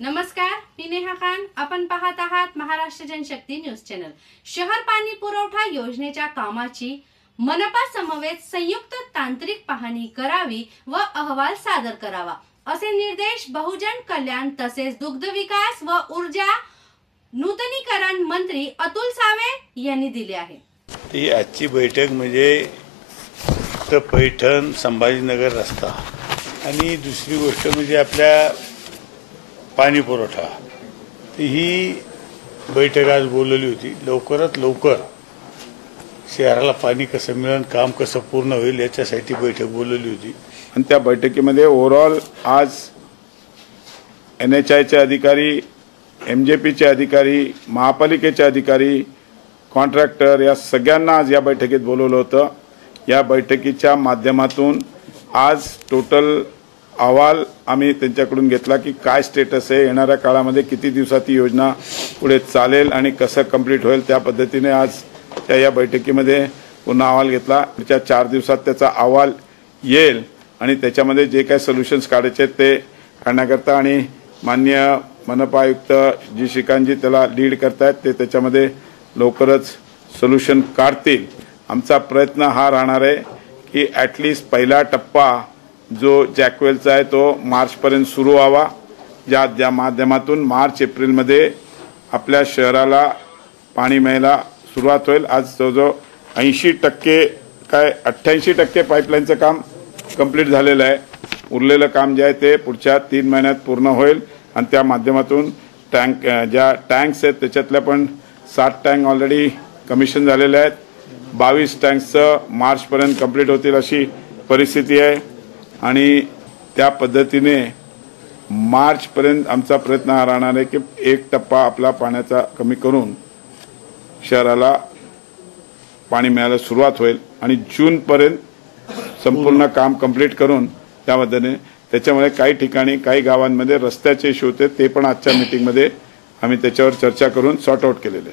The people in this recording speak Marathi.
नमस्कार, मी नेहा खान. आपण पाहत आहात महाराष्ट्र जनशक्ती न्यूज चॅनल. शहर पाणी पुरवठा योजनेच्या कामाची मनपा समवेत संयुक्त तांत्रिक पाहणी करावी व अहवाल सादर करावा असे निर्देश बहुजन कल्याण तसेच दुग्ध विकास व ऊर्जा नूतनीकरण मंत्री अतुल सावे यांनी दिले आहे. ती आजची बैठक म्हणजे पैठण संभाजीनगर रस्ता आणि दुसरी गोष्ट म्हणजे आपल्या पाणी पुरवठा. ही बैठक आज बोलवली होती. लवकरात लवकर शहराला पाणी कसं मिळेल, काम कसं पूर्ण होईल याच्यासाठी बैठक बोलवली होती. आणि त्या बैठकीमध्ये ओव्हरऑल आज NHIचे अधिकारी, MJPचे अधिकारी, महापालिकेचे अधिकारी, कॉन्ट्रॅक्टर या सगळ्यांना आज या बैठकीत बोलवलं होतं. या बैठकीच्या माध्यमातून आज टोटल अहवाल आम्ही त्यांच्याकडून घेतला की काय स्टेटस आहे, येणाऱ्या काळामध्ये किती दिवसात ही योजना पुढे चालेल आणि कसं कंप्लीट होईल. त्या पद्धतीने आज या बैठकीमध्ये पुन्हा अहवाल घेतला. पुढच्या 4 दिवसात त्याचा अहवाल येईल आणि त्याच्यामध्ये जे काही सोल्युशन्स काढायचे ते काढण्याकरता आणि माननीय मनपा आयुक्त जी श्रीकांतजी त्याला लीड करतायत ते त्याच्यामध्ये लवकरच सोल्युशन काढतील. आमचा प्रयत्न हा राहणार आहे की ॲटलिस्ट पहिला टप्पा जो जॅकवेलचा आहे तो मार्चपर्यंत सुरू व्हावा, ज्या माध्यमातून मार्च-एप्रिलमध्ये आपल्या शहराला पाणी मिळायला सुरुवात होईल. आज जवळजवळ 80% काय 88% पाईपलाईनचं काम कंप्लीट झालेलं आहे. उरलेलं काम जे आहे ते पुढच्या 3 महिन्यात पूर्ण होईल आणि त्या माध्यमातून ज्या टँक्स आहेत त्याच्यातल्या पण 60 टँक ऑलरेडी कमिशन झालेले आहेत. 22 टँक्सचं मार्चपर्यंत कंप्लीट होतील अशी परिस्थिती आहे आणि त्या पद्धतीने मार्चपर्यंत आमचा प्रयत्न हा राहणार आहे की एक टप्पा आपला पाण्याचा कमी करून शहराला पाणी मिळायला सुरुवात होईल आणि जूनपर्यंत संपूर्ण काम कंप्लीट करून त्यामध्ये त्याच्यामुळे काही ठिकाणी काही गावांमध्ये रस्त्याचे इश्यू होते ते पण आजच्या मीटिंगमध्ये आम्ही त्याच्यावर चर्चा करून सॉर्ट आउट केलेले.